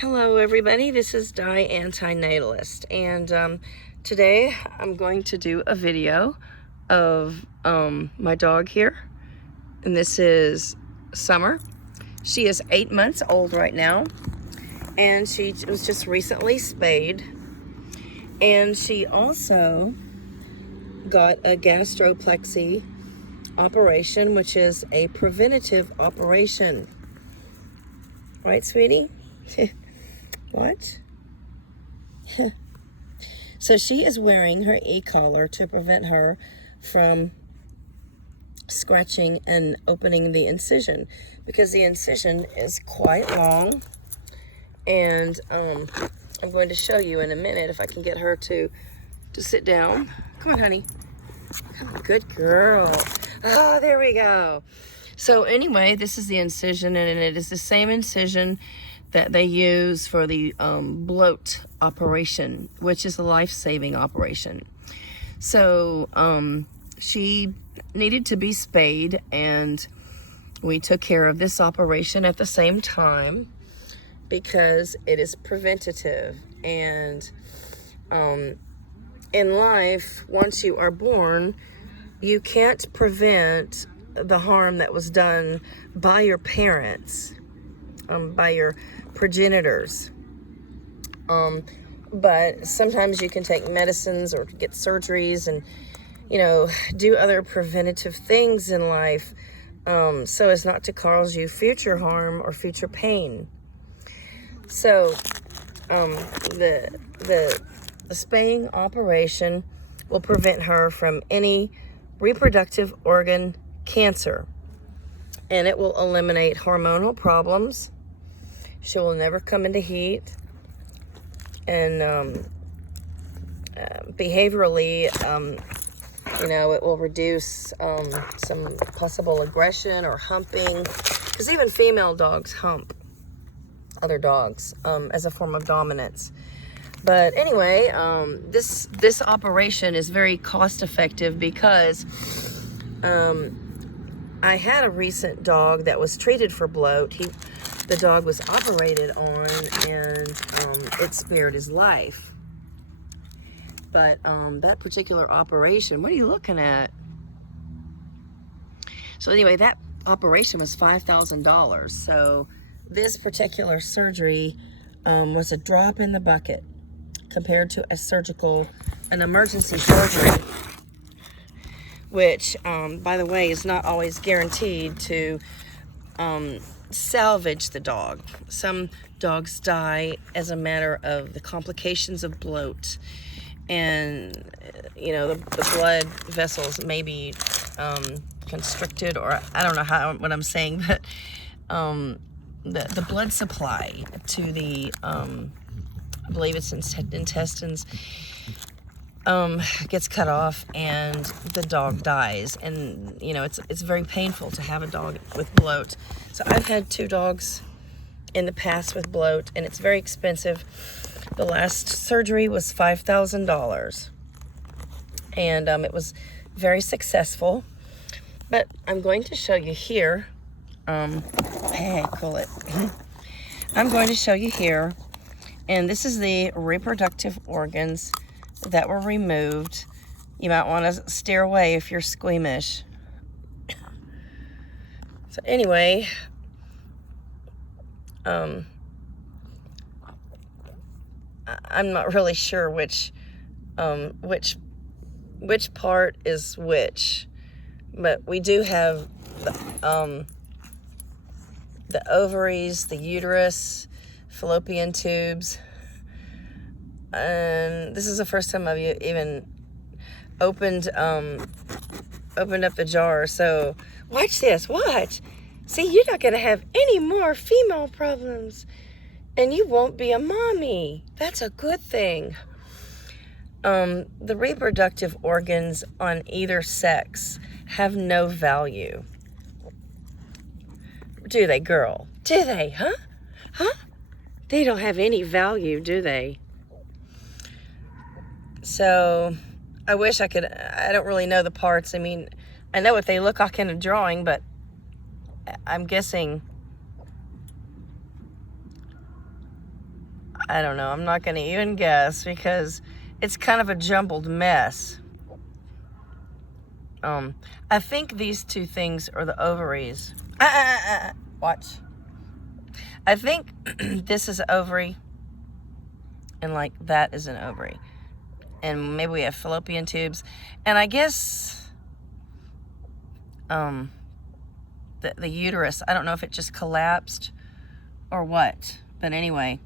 Hello everybody, this is Di Antinatalist, and today I'm going to do a video of my dog here, and this is Summer. She is 8 months old right now, and she was just recently spayed, and she also got a Gastropexy operation, which is a preventative operation. Right, sweetie? What? So she is wearing her e-collar to prevent her from scratching and opening the incision, because the incision is quite long, and I'm going to show you in a minute if I can get her to sit down. Come on, honey. Come on, good girl. Oh, there we go. So anyway, this is the incision, and it is the same incision that they use for the bloat operation, which is a life-saving operation. So she needed to be spayed, and we took care of this operation at the same time because it is preventative. And in life, once you are born, you can't prevent the harm that was done by your parents, by your progenitors. But sometimes you can take medicines or get surgeries and, do other preventative things in life, so as not to cause you future harm or future pain. So the spaying operation will prevent her from any reproductive organ cancer, and it will eliminate hormonal problems. She will never come into heat, and behaviorally, it will reduce some possible aggression or humping, because even female dogs hump other dogs as a form of dominance. But anyway, this operation is very cost effective because I had a recent dog that was treated for bloat. The dog was operated on, and it spared his life. But that particular operation, what are you looking at? So anyway, that operation was $5,000. So this particular surgery was a drop in the bucket compared to an emergency surgery, which, by the way, is not always guaranteed to salvage the dog. Some dogs die as a matter of the complications of bloat, and the blood vessels may be constricted, or I don't know what I'm saying, but the blood supply to the I believe it's intestines gets cut off, and the dog dies. And it's very painful to have a dog with bloat. So I've had 2 dogs in the past with bloat, and it's very expensive. The last surgery was $5,000, and it was very successful. But I'm going to show you here. Hey, cool it. I'm going to show you here, and this is the reproductive organs that were removed. You might want to steer away if you're squeamish. So anyway, I'm not really sure which part is which, but we do have the ovaries, the uterus, fallopian tubes. And this is the first time I've even opened up the jar. So watch this, watch. See, you're not going to have any more female problems, and you won't be a mommy. That's a good thing. The reproductive organs on either sex have no value. Do they, girl? Do they, huh? Huh? They don't have any value, do they? So I wish I could. I don't really know the parts. I mean, I know what they look like in a drawing, but I'm guessing I don't know. I'm not going to even guess because it's kind of a jumbled mess. I think these two things are the ovaries. Watch. I think this is ovary, and like that is an ovary. And maybe we have fallopian tubes. And I guess the uterus, I don't know if it just collapsed or what. But anyway,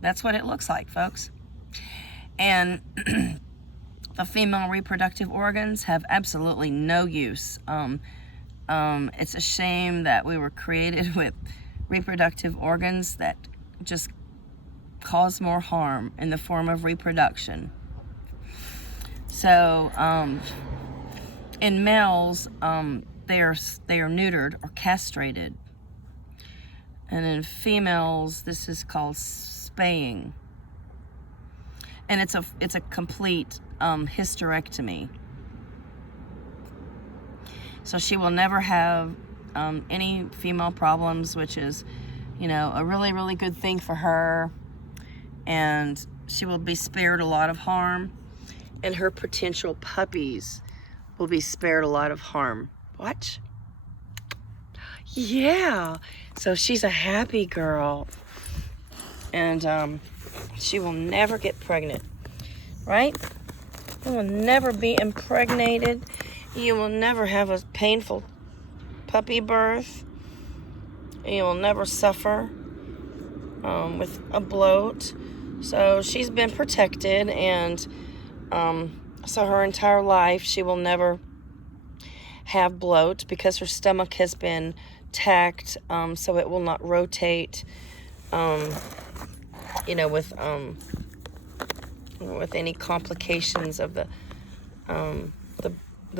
that's what it looks like, folks. And the female reproductive organs have absolutely no use. It's a shame that we were created with reproductive organs that just cause more harm in the form of reproduction. So, in males, they are neutered or castrated. And in females, this is called spaying. And it's a complete hysterectomy. So she will never have any female problems, which is, a really, really good thing for her. And she will be spared a lot of harm. And her potential puppies will be spared a lot of harm. Watch. Yeah. So she's a happy girl. And she will never get pregnant. Right? You will never be impregnated. You will never have a painful puppy birth. You will never suffer with a bloat. So she's been protected, and so her entire life she will never have bloat because her stomach has been tacked, so it will not rotate, with any complications of the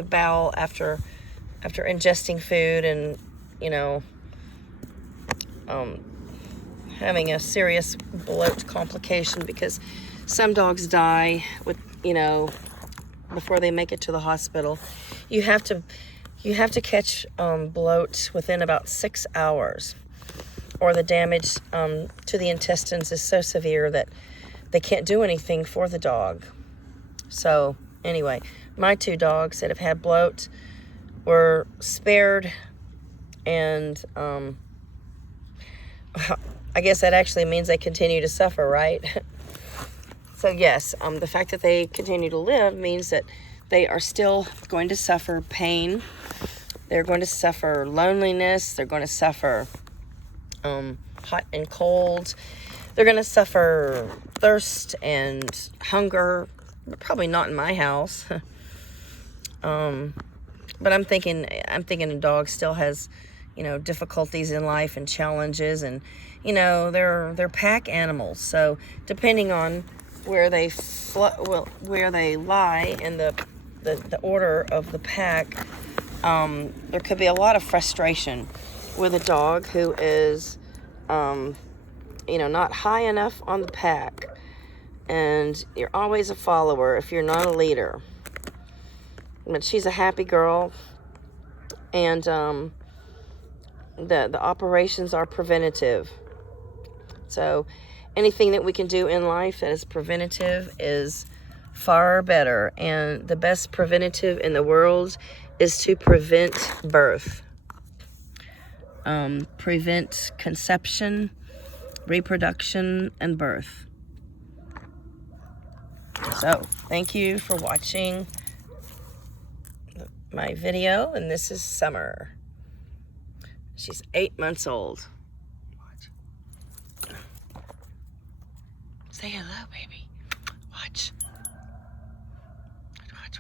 bowel after ingesting food and having a serious bloat complication, because some dogs die with before they make it to the hospital. You have to catch bloat within about 6 hours, or the damage to the intestines is so severe that they can't do anything for the dog. So anyway, my 2 dogs that have had bloat were spared, and I guess that actually means they continue to suffer, right? So yes, the fact that they continue to live means that they are still going to suffer pain. They're going to suffer loneliness. They're going to suffer hot and cold. They're going to suffer thirst and hunger. Probably not in my house. But I'm thinking a dog still has, difficulties in life and challenges, and they're pack animals. So depending on where they lie in the order of the pack, there could be a lot of frustration with a dog who is not high enough on the pack, and you're always a follower if you're not a leader. But she's a happy girl, and the operations are preventative. So anything that we can do in life that is preventative is far better. And the best preventative in the world is to prevent birth, prevent conception, reproduction, and birth. So thank you for watching my video, and this is Summer. She's 8 months old. Watch. Say hello, baby. Watch. Watch.